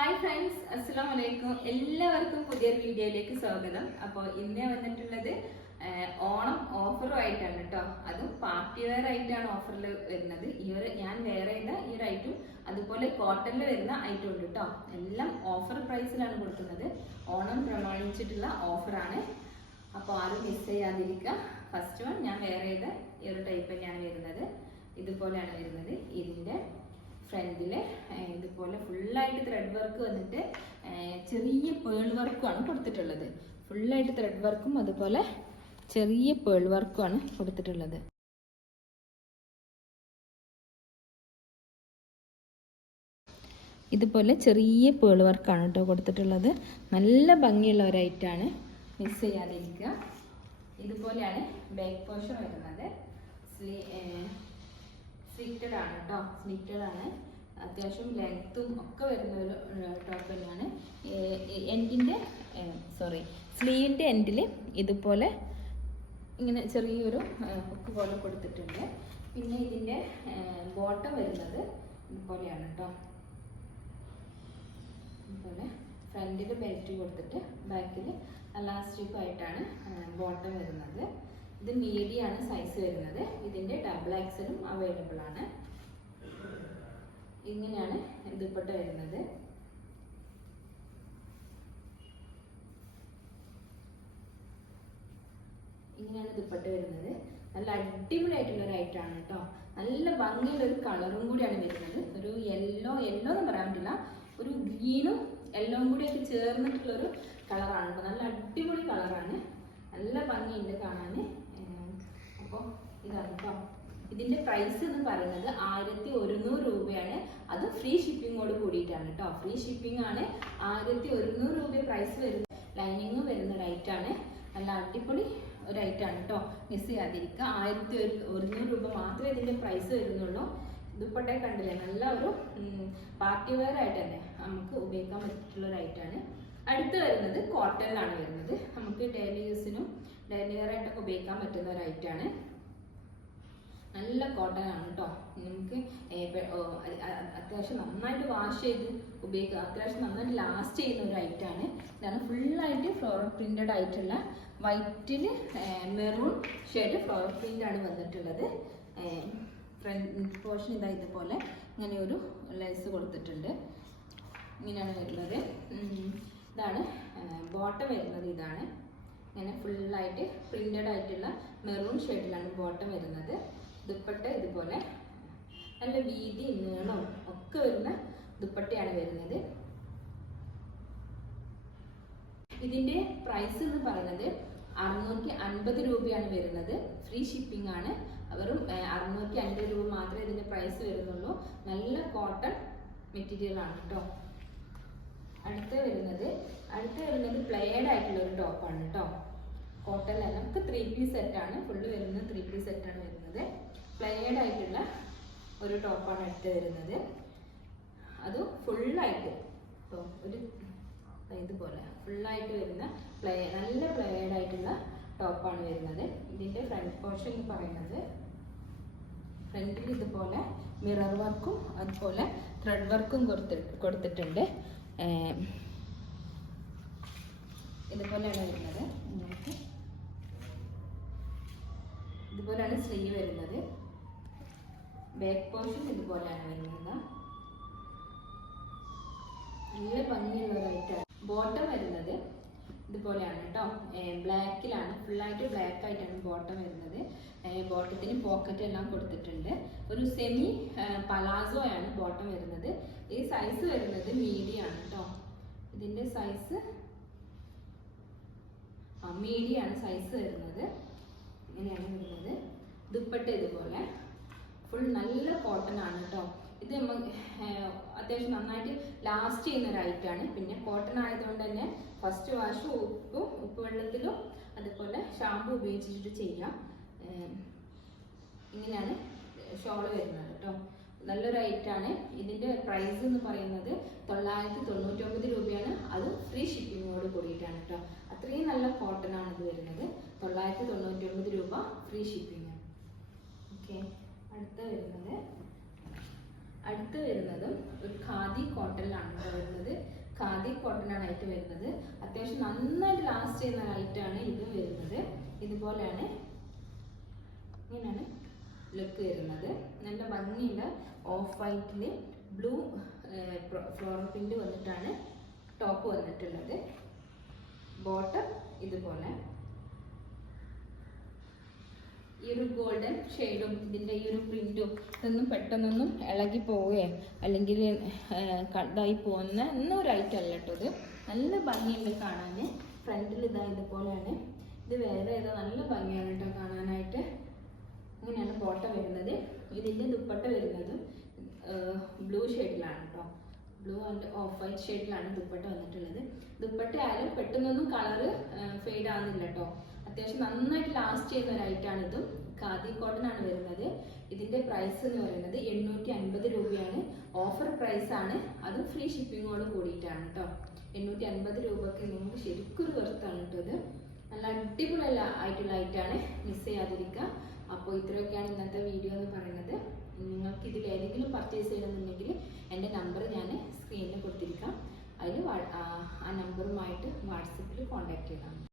Hi friends, അസ്സലാമു അലൈക്കും. എല്ലാവർക്കും പുതിയൊരു വീഡിയോയിലേക്ക് സ്വാഗതം. അപ്പോൾ ഇന്ന് വന്നിട്ടുള്ളത് ഓണം ഓഫറുമായിട്ടാണ് കേട്ടോ. അതും പാർട്ടി വെയർ ആയിട്ടാണ് ഓഫറിൽ വരുന്നത്. ഞാൻ വേറെ ഈ ഒരു ഐറ്റം അതുപോലെ കോട്ടണിൽ വരുന്ന ഐറ്റം ഉണ്ട് കേട്ടോ. എല്ലാം ഓഫർ പ്രൈസിലാണ് കൊടുക്കുന്നത്. ഓണം പ്രമാണിച്ചിട്ടുള്ള ഓഫറാണ്. അപ്പോൾ ആരും മിസ് ചെയ്യാതിരിക്കുക. ഫസ്റ്റ് വൺ ഞാൻ വേറെ ഈ ഒരു ടൈപ്പ് തന്നെയാണ് വരുന്നത്. ഇതുപോലെയാണ് വരുന്നത്. ഇതിൻ്റെ ഫ്രണ്ടിൽ ഇതുപോലെ ഫുള്ളായിട്ട് ത്രെഡ് വർക്ക് വന്നിട്ട് ചെറിയ പേൾ വർക്കുമാണ് കൊടുത്തിട്ടുള്ളത്. ഫുള്ളായിട്ട് ത്രെഡ് വർക്കും അതുപോലെ ചെറിയ പേൾ വർക്കുമാണ് കൊടുത്തിട്ടുള്ളത്. ഇതുപോലെ ചെറിയ പേൾ വർക്കാണ് കേട്ടോ കൊടുത്തിട്ടുള്ളത്. നല്ല ഭംഗിയുള്ള ഒരു ഐറ്റാണ്, മിസ് ചെയ്യാതിരിക്കുക. ഇതുപോലെയാണ് ബാക്ക് പോർഷൻ വരുന്നത്. സ്ലിറ്റഡ് ആണ് കേട്ടോ, സ്ലിറ്റഡ് ആണ്. അത്യാവശ്യം ലെങ്ത്തും ഒക്കെ വരുന്ന ഒരു ടോപ്പ് തന്നെയാണ്. സ്ലീവിൻ്റെ എൻഡിൽ ഇതുപോലെ ഇങ്ങനെ ചെറിയൊരു ഹുക്ക് പോലെ കൊടുത്തിട്ടുണ്ട്. പിന്നെ ഇതിൻ്റെ ബോട്ടം വരുന്നത് ഇതുപോലെയാണ് കേട്ടോ. ഇതുപോലെ ഫ്രണ്ടിൽ ബെൽറ്റ് കൊടുത്തിട്ട് ബാക്കിൽ അലാസ്റ്റിക്കുമായിട്ടാണ് ബോട്ടം വരുന്നത്. ഇത് മീഡിയാണ് സൈസ് വരുന്നത്. ഇതിൻ്റെ ഡബിൾ എക്സലും അവൈലബിൾ ആണ്. ഇങ്ങനെയാണ് ദുപ്പട്ട വരുന്നത്. ഇങ്ങനെയാണ് ദുപ്പട്ട വരുന്നത്. നല്ല അടിപൊളിയായിട്ടുള്ള ഒരു ഐറ്റാണ് കേട്ടോ. നല്ല ഭംഗിയുള്ള ഒരു കളറും കൂടിയാണ് വരുന്നത്. ഒരു യെല്ലോ എന്ന് പറയാൻ പറ്റില്ല, ഒരു ഗ്രീനും യെല്ലോയും കൂടിയൊക്കെ ചേർന്നിട്ടുള്ളൊരു കളറാണ് കേട്ടോ. നല്ല അടിപൊളി കളറാണ്, നല്ല ഭംഗിയുണ്ട് കാണാൻ. അപ്പോൾ ഇതാണ് കേട്ടോ. ഇതിൻ്റെ പ്രൈസ് എന്ന് പറയുന്നത് 1100 രൂപയാണ്. അത് ഫ്രീ ഷിപ്പിങ്ങോട് കൂടിയിട്ടാണ് കേട്ടോ. ഫ്രീ ഷിപ്പിംഗ് ആണ്. 1100 രൂപ പ്രൈസ് വരുന്ന, ലൈനിങ്ങും വരുന്ന റൈറ്റാണ്. നല്ല അടിപൊളി ഒരു ഐറ്റാണ് കേട്ടോ, മിസ് ചെയ്യാതിരിക്കുക. 1100 രൂപ മാത്രമേ ഇതിൻ്റെ പ്രൈസ് വരുന്നുള്ളൂ. ദുപ്പട്ടയെ കണ്ടില്ലേ, നല്ല ഒരു പാർട്ടി വെയർ ആയിട്ട് തന്നെ നമുക്ക് ഉപയോഗിക്കാൻ പറ്റിയിട്ടുള്ള ഒരു ഐറ്റാണ്. അടുത്ത് വരുന്നത് കോട്ടണിലാണ് വരുന്നത്. നമുക്ക് ഡെയിലി യൂസിനും ഡെയിലി വെയർ ആയിട്ടൊക്കെ ഉപയോഗിക്കാൻ പറ്റുന്ന ഒരു ഐറ്റാണ്. നല്ല കോട്ടൺ ആണ് കേട്ടോ. നമുക്ക് അത്യാവശ്യം നന്നായിട്ട് വാഷ് ചെയ്ത് ഉപയോഗിക്കുക. അത്യാവശ്യം നന്നായിട്ട് ലാസ്റ്റ് ചെയ്യുന്ന ഒരു ഐറ്റാണ്. ഇതാണ് ഫുള്ളായിട്ട് ഫ്ലോറൽ പ്രിന്റഡ് ആയിട്ടുള്ള വൈറ്റിൽ മെറൂൺ ഷെയ്ഡ് ഫ്ലോറൽ പ്രിന്റ് ആണ് വന്നിട്ടുള്ളത്. ഫ്രണ്ട് പോർഷൻ ഇതാ ഇതുപോലെ ഇങ്ങനെ ഒരു ലേസ് കൊടുത്തിട്ടുണ്ട്. ഇങ്ങനെയാണ് വരുന്നത്. ഇതാണ് ബോട്ടം വരുന്നത്. ഇതാണ് ഇങ്ങനെ ഫുള്ളായിട്ട് പ്രിന്റഡ് ആയിട്ടുള്ള മെറൂൺ ഷെയ്ഡിലാണ് ബോട്ടം വരുന്നത്. ദുപ്പട്ട ഇതുപോലെ നല്ല വീതി നീളം ഒക്കെ വരുന്ന ദുപ്പട്ടയാണ് വരുന്നത്. ഇതിൻ്റെ പ്രൈസ് എന്ന് പറയുന്നത് 650 രൂപയാണ് വരുന്നത്. ഫ്രീ ഷിപ്പിംഗ് ആണ്. വെറും 650 രൂപ മാത്രമേ ഇതിൻ്റെ പ്രൈസ് വരുന്നുള്ളൂ. നല്ല കോട്ടൺ മെറ്റീരിയൽ ആണ് കേട്ടോ. അടുത്ത് വരുന്നത് പ്ലെയർഡ് ആയിട്ടുള്ള ഒരു ടോപ്പാണ് കേട്ടോ. കോട്ടൺ നമുക്ക് 3 പീസ് സെറ്റാണ്. ഫുള്ള് വരുന്നത് 3 പീസ് സെറ്റാണ് വരുന്നത്. പ്ലെയർഡ് ആയിട്ടുള്ള ഒരു ടോപ്പാണ് അടുത്ത് വരുന്നത്. അത് ഫുള്ളായിട്ട് ഒരു ഇതുപോലെ ഫുള്ളായിട്ട് വരുന്ന നല്ല പ്ലെയർഡ് ആയിട്ടുള്ള ടോപ്പാണ് വരുന്നത്. ഇതിൻ്റെ ഫ്രണ്ട് പോർഷൻ എന്ന് പറയുന്നത് ഫ്രണ്ടിൽ ഇതുപോലെ മിറർ വർക്കും അതുപോലെ ത്രെഡ് വർക്കും കൊടുത്തിട്ടുണ്ട്. ഇതുപോലെയാണ് വരുന്നത്. ഇതുപോലെയാണ് സ്ലീവ് വരുന്നത്. ബാക്ക് പോർഷൻ ഇതുപോലെയാണ് വരുന്നത്. നല്ല ഭംഗിയുള്ളതായിട്ടാണ്. ബോട്ടം വരുന്നത് ഇതുപോലെയാണ് കേട്ടോ. ബ്ലാക്കിലാണ്, ഫുള്ളായിട്ട് ബ്ലാക്ക് ആയിട്ടാണ് ബോട്ടം വരുന്നത്. ബോട്ടത്തിന് പോക്കറ്റ് എല്ലാം കൊടുത്തിട്ടുണ്ട്. ഒരു സെമി പലാസോ ആണ് ബോട്ടം വരുന്നത്. ഈ സൈസ് വരുന്നത് മീഡിയാണ് കേട്ടോ. ഇതിൻ്റെ സൈസ് മീഡിയാണ് സൈസ് വരുന്നത്. ഇങ്ങനെയാണ് വരുന്നത്. ദുപ്പട്ട ഇതുപോലെ ഫുൾ നല്ല കോട്ടൺ ആണ് കേട്ടോ. ഇത് അത്യാവശ്യം നന്നായിട്ട് ലാസ്റ്റ് ചെയ്യുന്ന ഒരു ഐറ്റാണ്. പിന്നെ കോട്ടൺ ആയതുകൊണ്ട് തന്നെ ഫസ്റ്റ് വാഷ് ഉപ്പ് വെള്ളത്തിലും അതുപോലെ ഷാമ്പു ഉപയോഗിച്ചിട്ട് ചെയ്യാം. ഇങ്ങനെയാണ് ഷോള് വരുന്നത് കേട്ടോ. നല്ലൊരു ഐറ്റാണ്. ഇതിൻ്റെ പ്രൈസ് എന്ന് പറയുന്നത് 999 രൂപയാണ്. അത് ഫ്രീ ഷിപ്പിങ്ങോട് കൂടിയിട്ടാണ് കേട്ടോ. അത്രയും നല്ല കോട്ടൺ ആണ് ഇത് വരുന്നത്. 999 രൂപ ഫ്രീ ഷിപ്പിംഗ്. ഓക്കെ, അടുത്ത് വരുന്നതും ഒരു ഖാദി കോട്ടണിലാണ് വരുന്നത്. കോട്ടൺ ആണ് ആയിട്ട് വരുന്നത്. അത്യാവശ്യം നന്നായിട്ട് ലാസ്റ്റ് ചെയ്യുന്ന ഐറ്റാണ് ഇത് വരുന്നത്. ഇതുപോലെയാണ്, ഇങ്ങനെയാണ് ലുക്ക് വരുന്നത്. നല്ല ഭംഗിയുള്ള ഓഫ് വൈറ്റിൽ ബ്ലൂ ഫ്ലോറൽ പ്രിന്റ് വന്നിട്ടാണ് ടോപ്പ് വന്നിട്ടുള്ളത്. ബോട്ടം ഇതുപോലെ ഈ ഒരു ഗോൾഡൻ ഷെയ്ഡും ഇതിൻ്റെ ഈ ഒരു പ്രിന്റും ഇതൊന്നും പെട്ടെന്നൊന്നും ഇളകി പോവുകയോ അല്ലെങ്കിൽ ഇതായി പോകുന്ന ഒരു ഐറ്റം അല്ല കേട്ടോ. ഇത് നല്ല ഭംഗിയുണ്ട് കാണാൻ. ഫ്രണ്ടിൽ ഇതാ ഇതുപോലെയാണ്. ഇത് വേറെ ഏതോ നല്ല ഭംഗിയാണ് കേട്ടോ കാണാനായിട്ട്. ഇങ്ങനെയാണ് ബോട്ടം വരുന്നത്. ഇതിൻ്റെ ദുപ്പട്ട വരുന്നത് ബ്ലൂ ഷെയ്ഡിലാണ് കേട്ടോ. ബ്ലൂ ആൻഡ് ഓഫ് വൈറ്റ് ഷെയ്ഡിലാണ് ദുപ്പട്ട വന്നിട്ടുള്ളത്. ദുപ്പട്ട ആയാലും പെട്ടെന്നൊന്നും കളറ് ഫെയ്ഡ് ആവുന്നില്ല കേട്ടോ. അത്യാവശ്യം നന്നായിട്ട് ലാസ്റ്റ് ചെയ്യുന്ന ഒരു ഐറ്റാണ് ഇതും. ഖാദി കോട്ടൺ ആണ് വരുന്നത്. ഇതിന്റെ പ്രൈസ് എന്ന് പറയുന്നത് 850 രൂപയാണ്. ഓഫർ പ്രൈസ് ആണ്, അതും ഫ്രീ ഷിപ്പിങ്ങോട് കൂടിയിട്ടാണ് കേട്ടോ. 850 രൂപക്ക് നമുക്ക് ശരിക്കും ഒരു വെർത്താണ് കേട്ടോ. ഇത് നല്ല അടിപൊളി ആയിട്ടുള്ള ഐറ്റാണ്, മിസ് ചെയ്യാതിരിക്കുക. അപ്പോൾ ഇത്രയൊക്കെയാണ് ഇന്നത്തെ വീഡിയോ എന്ന് പറയുന്നത്. നിങ്ങൾക്ക് ഇതിൽ ഏതെങ്കിലും പർച്ചേസ് ചെയ്യണമെന്നുണ്ടെങ്കിൽ എൻ്റെ നമ്പർ ഞാൻ സ്ക്രീനിൽ കൊടുത്തിരിക്കാം. അതിൽ ആ നമ്പറുമായിട്ട് വാട്സപ്പിൽ കോൺടാക്ട് ചെയ്താൽ മതി.